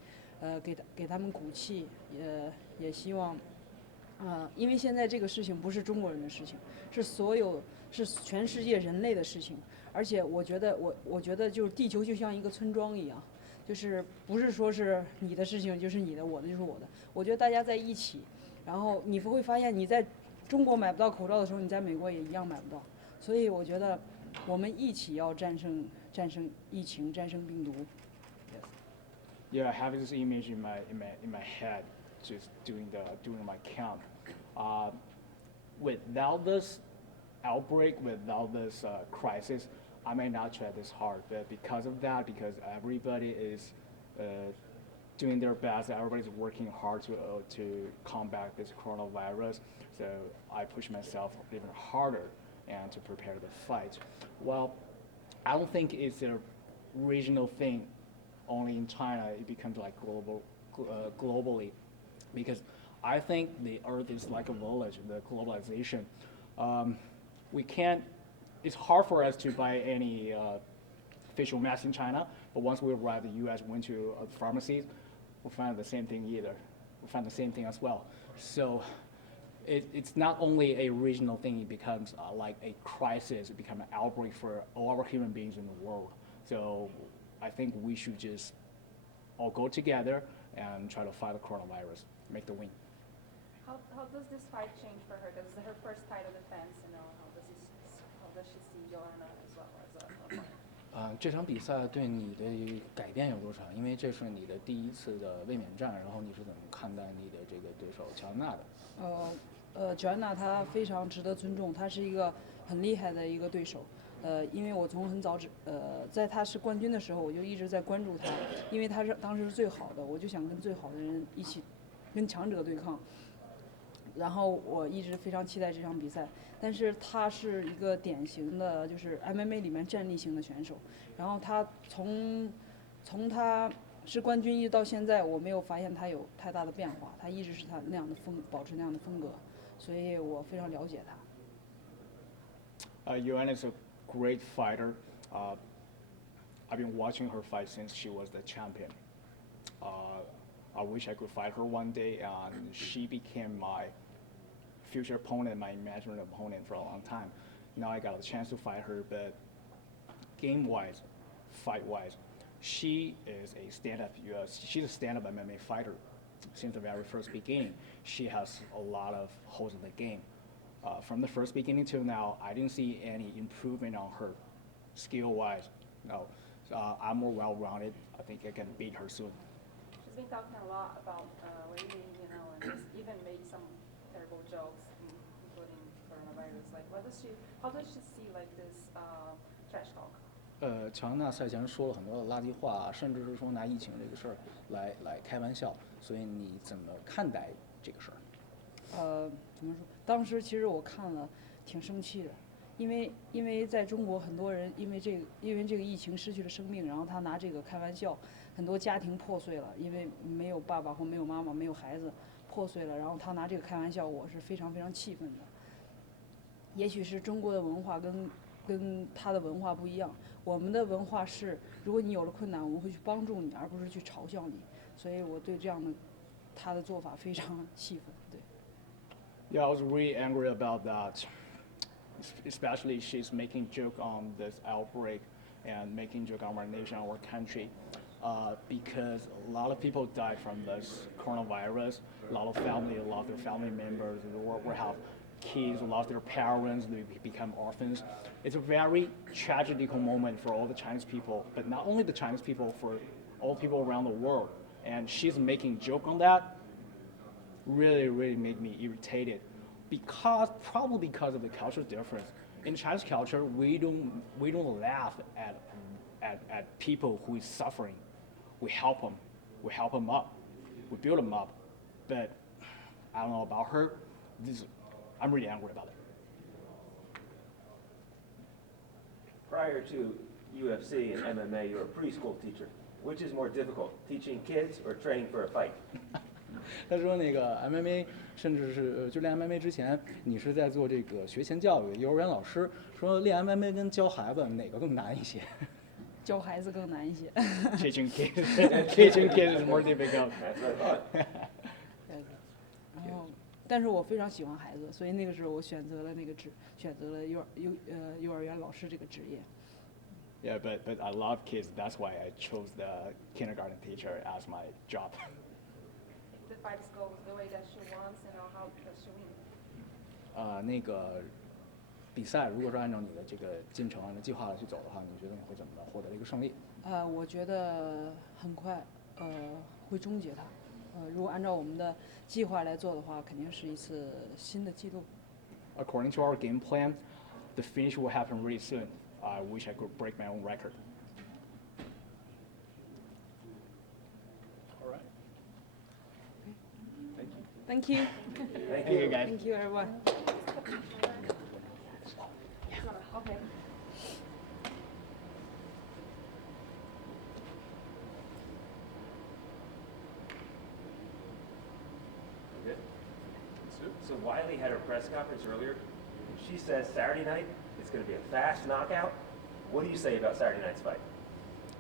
给他们鼓气，也希望因为现在这个事情不是中国人的事情，是全世界人类的事情，而且我觉得就是地球就像一个村庄一样。就是不是说是你的事情就是你的，我的就是我的。我觉得大家在一起，然后你会发现你在中国买不到口罩的时候，你在美国也一样买不到。所以我觉得我们一起要战胜疫情，战胜病毒。Yeah, I have this image in my head, just doing my count. Without this outbreak, without this crisis, I may not try this hard, but because of that, because everybody is doing their best, everybody's working hard to combat this coronavirus, so I push myself even harder and to prepare the fight. Well, I don't think it's a regional thing only in China. It becomes like globally, because I think the earth is like a village, the globalization. We can't. It's hard for us to buy any facial mask in China, but once we arrive in the U.S., went to pharmacies, we find the same thing either. We find the same thing as well. So it's not only a regional thing, it becomes like a crisis, it becomes an outbreak for all our human beings in the world. So I think we should just all go together and try to fight the coronavirus, make the win. How does this fight change for her? Because it's her first title defense, you know, how does she see Joanna as well as a fighter? 这场比赛对你的改变有多少？因为这是你的第一次的卫冕战，然后你是怎么看待你的这个对手乔安娜的？Joanna 她非常值得尊重，她是一个很厉害的一个对手。因为我从很早在她是冠军的时候，我就一直在关注她，因为她是当时是最好的，我就想跟最好的人一起跟强者对抗。然后我一直非常期待这场比赛，但是他是一个典型的就是 MMA 里面站立型的选手，然后他从他是冠军一直到现在，我没有发现他有太大的变化，他一直是他那样的保持那样的风格，所以我非常了解他。Joanna is a great fighter. I've been watching her fight since she was the champion. I wish I could fight her one day, and she became my future opponent, my imaginary opponent for a long time. Now I got a chance to fight her, but game-wise, fight-wise, she is a stand-up. She's a stand-up MMA fighter since the very first beginning. She has a lot of holes in the game. From the first beginning till now, I didn't see any improvement on her skill-wise. No, I'm more well-rounded. I think I can beat her soon. She's been talking a lot about Weili, and even made some terrible jokes, including coronavirus. Like, how does she see like this trash talk? 乔安娜赛前说了很多的垃圾话，甚至是说拿疫情这个事儿来开玩笑，所以你怎么看待这个事儿？怎么说？当时其实我看了挺生气的，因为在中国很多人因为这个疫情失去了生命，然后他拿这个开玩笑，很多家庭破碎了，因为没有爸爸或没有妈妈，没有孩子破碎了，然后他拿这个开玩笑，我是非常非常气愤的。也许是中国的文化跟他的文化不一样，我们的文化是，如果你有了困难，我们会去帮助你，而不是去嘲笑你。所以我对这样的他的做法非常气愤。对。Yeah, I was really angry about that. Especially she's making joke on this outbreak and making joke on our nation, our country, because a lot of people died from this coronavirus. A lot of family lost their family members, or have kids lost their parents, they become orphans. It's a very tragical moment for all the Chinese people, but not only the Chinese people, for all people around the world. And she's making joke on that. Really made me irritated, probably because of the cultural difference. In Chinese culture, we don't laugh at people who is suffering. We help them up, we build them up. But I don't know about her. I'm really angry about it. Prior to UFC and MMA, you were a preschool teacher. Which is more difficult, teaching kids or training for a fight? 他说那个 MMA， 甚至是就练 MMA 之前，你是在做这个学前教育，幼儿园老师。说练 MMA 跟教孩子哪个更难一些？教孩子更难一些。Teaching kids is more difficult. 然后，但是我非常喜欢孩子，所以那个时候我选择了幼儿园老师这个职业。Yeah, but I love kids. That's why I chose the kindergarten teacher as my job. The fights go the way that she wants, how does she win? 那个比赛，如果说按照你的这个进程、按照计划去走的话，你觉得你会怎么获得一个胜利？我觉得很快，会终结它。如果按照我们的计划来做的话，肯定是一次新的纪录。According to our game plan, the finish will happen really soon. I wish I could break my own record. All right. Thank you. Thank you, guys. Thank you, everyone. Okay. Good. So Weili had her press conference earlier. She says Saturday night it's going to be a fast knockout. What do you say about Saturday night's fight?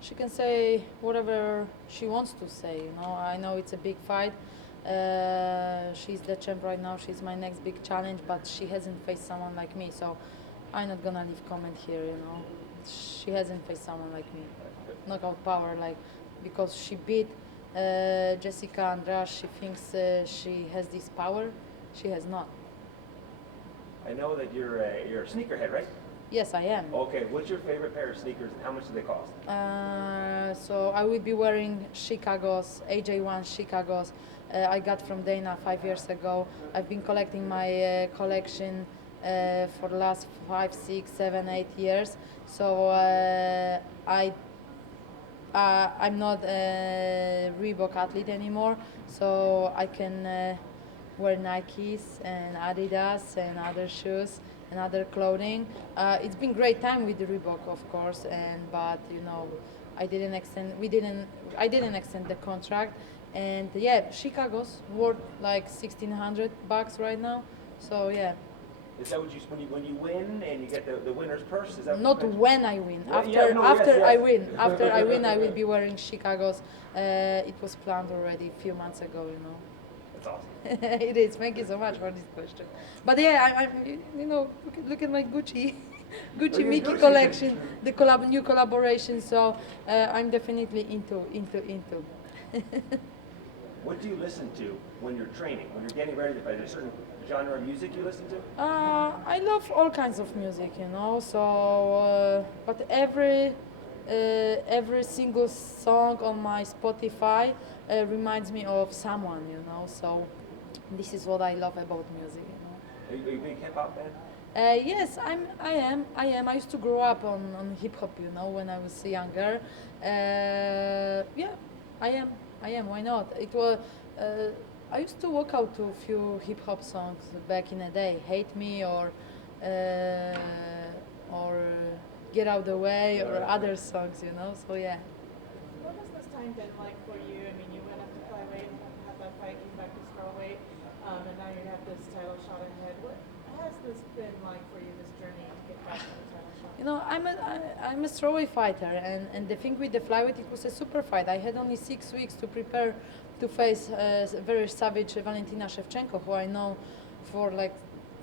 She can say whatever she wants to say, I know it's a big fight. She's the champ right now. She's my next big challenge, but she hasn't faced someone like me, so I'm not gonna leave comment here, She hasn't faced someone like me. Knockout power, because she beat Jessica Andrade, she thinks she has this power. She has not. I know that you're a sneakerhead, right? Yes, I am. Okay, what's your favorite pair of sneakers and how much do they cost? So I will be wearing Chicago's, AJ1 Chicago's. I got from Dana 5 years ago. I've been collecting my collection for the last 5, 6, 7, 8 years. So I'm not a Reebok athlete anymore, so I can wear Nikes and Adidas and other shoes and other clothing. It's been great time with the Reebok, of course, but I didn't extend the contract, and yeah, Chicago's worth like $1,600 right now. So yeah. Is that what you, when you win and you get the winner's purse? Is that what Not you mentioned? when I win. Well, After yeah, no, after yes, I yes. win. After I win, I will be wearing Chicago's. It was planned already a few months ago. You know. That's awesome. It is. Thank you so much for this question. But yeah, I'm you know, look at my Gucci, Look at Mickey Gucci. collection, the new collaboration. So I'm definitely into. What do you listen to when you're training? When you're getting ready to fight? Is there a certain genre of music you listen to? I love all kinds of music, you know. So, but every single song on my Spotify reminds me of someone, you know. So, this is what I love about music, you know. Are you a big hip hop fan? Yes, I am. I used to grow up on hip hop, you know, when I was younger. Yeah, I am. Why not? It was. I used to walk out to a few hip hop songs back in the day. Hate Me or Get Out the Way or other songs, you know. So yeah. What has this time been like for you? I mean, you went up to flyweight and had that fight, came back to strawweight, and now you have this title shot ahead. What has this been like for you, this journey to get back to the title shot? You know, I'm a strawweight fighter, and the thing with the flyweight, it was a super fight. I had only 6 weeks to prepare to face a very savage Valentina Shevchenko, who I know for like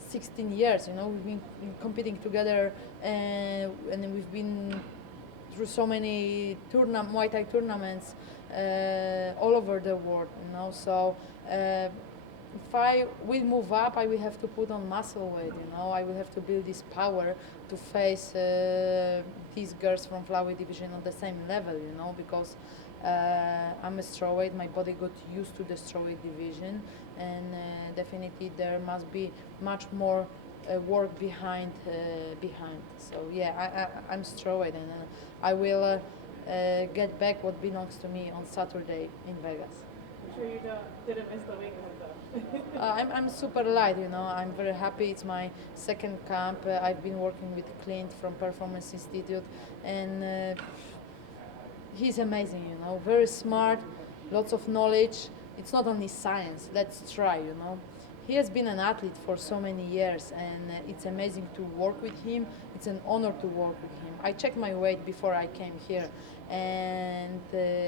16 years. You know, we've been competing together, and we've been through so many Muay Thai tournaments all over the world. You know, so. If I will move up, I will have to put on muscle weight, you know. I will have to build this power to face these girls from flyweight division on the same level, you know, because I'm a strawweight. My body got used to the strawweight division, and definitely there must be much more work behind. So yeah, I'm strawweight, and I will get back what belongs to me on Saturday in Vegas. I'm sure you didn't miss the weekend though. I'm super light, you know. I'm very happy. It's my second camp. I've been working with Clint from Performance Institute, and he's amazing, you know. Very smart, lots of knowledge. It's not only science. Let's try, you know. He has been an athlete for so many years, and it's amazing to work with him. It's an honor to work with him. I checked my weight before I came here, and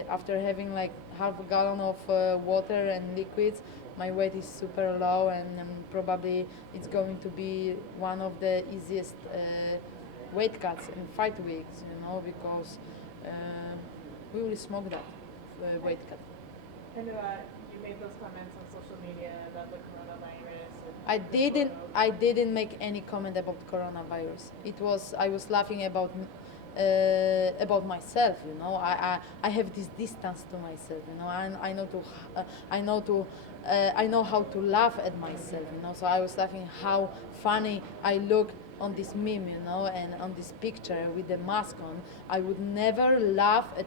after having like half a gallon of water and liquids, my weight is super low, and probably it's going to be one of the easiest weight cuts in fight weeks, you know, because we will smoke that weight cut. And you made those comments on social media about the coronavirus. I didn't make any comment about coronavirus. I was laughing about myself, you know. I have this distance to myself, you know. I know how to laugh at myself, you know. So I was laughing how funny I look on this meme, you know, and on this picture with the mask on. I would never laugh at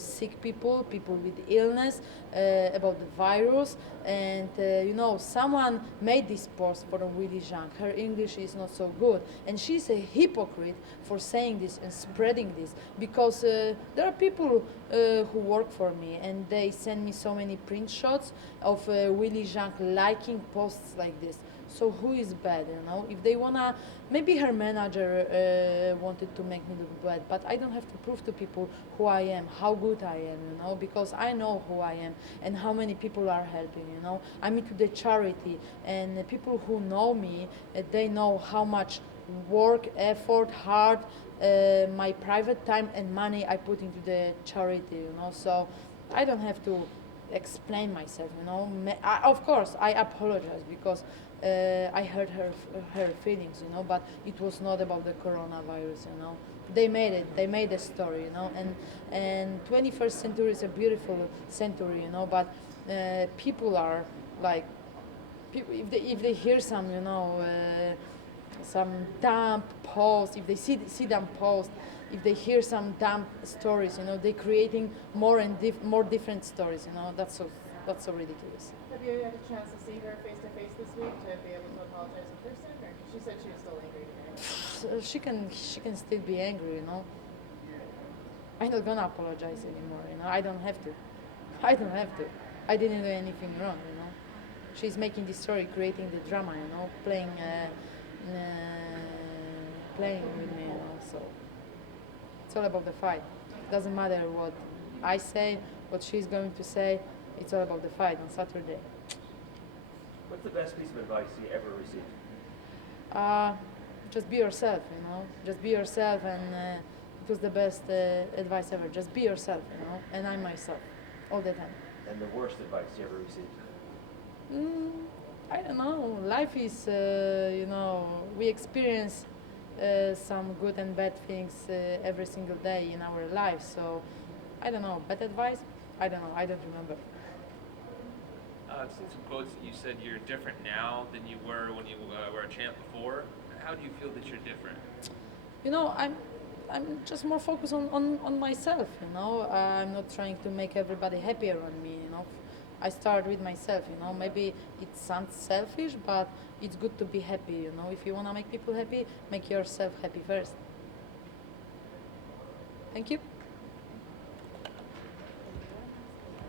sick people with illness, about the virus, and you know, someone made this post for Weili Zhang. Her English is not so good, and she's a hypocrite for saying this and spreading this, because there are people who work for me, and they send me so many print shots of Weili Zhang liking posts like this. So who is bad, you know? If they wanna, maybe her manager wanted to make me look bad, but I don't have to prove to people who I am, how good I am, you know, because I know who I am and how many people are helping, you know. I'm into the charity, and the people who know me, they know how much work, effort, heart, my private time and money I put into the charity, you know. So I don't have to explain myself, you know. Of course, I apologize because I hurt her feelings, you know, but it was not about the coronavirus, you know. They made a story, you know, and 21st century is a beautiful century, you know, but people are like, if they hear some, you know, some dumb post, if they see them post, if they hear some dumb stories, you know, they're creating more different stories, you know. That's so ridiculous. Have you had a chance to see her face to face this week to be able to apologize in person, or she said she was still angry today? She can still be angry, you know. I'm not gonna apologize anymore, you know. I don't have to. I didn't do anything wrong, you know. She's making this story, creating the drama, you know, playing playing with me, you know. So it's all about the fight. Doesn't matter what I say, what she's going to say. It's all about the fight on Saturday. What's the best piece of advice you ever received? Just be yourself, you know. Just be yourself, and it was the best advice ever. Just be yourself, you know. And I'm myself all the time. And the worst advice you ever received? I don't know. Life is, you know, we experience some good and bad things every single day in our lives. So, I don't know. Bad advice? I don't know. I don't remember. I've seen some quotes that you said you're different now than you were when you were a champ before. How do you feel that you're different? You know, I'm just more focused on myself, you know. I'm not trying to make everybody happy around me, you know. I start with myself, you know. Maybe it sounds selfish, but it's good to be happy, you know. If you want to make people happy, make yourself happy first. Thank you.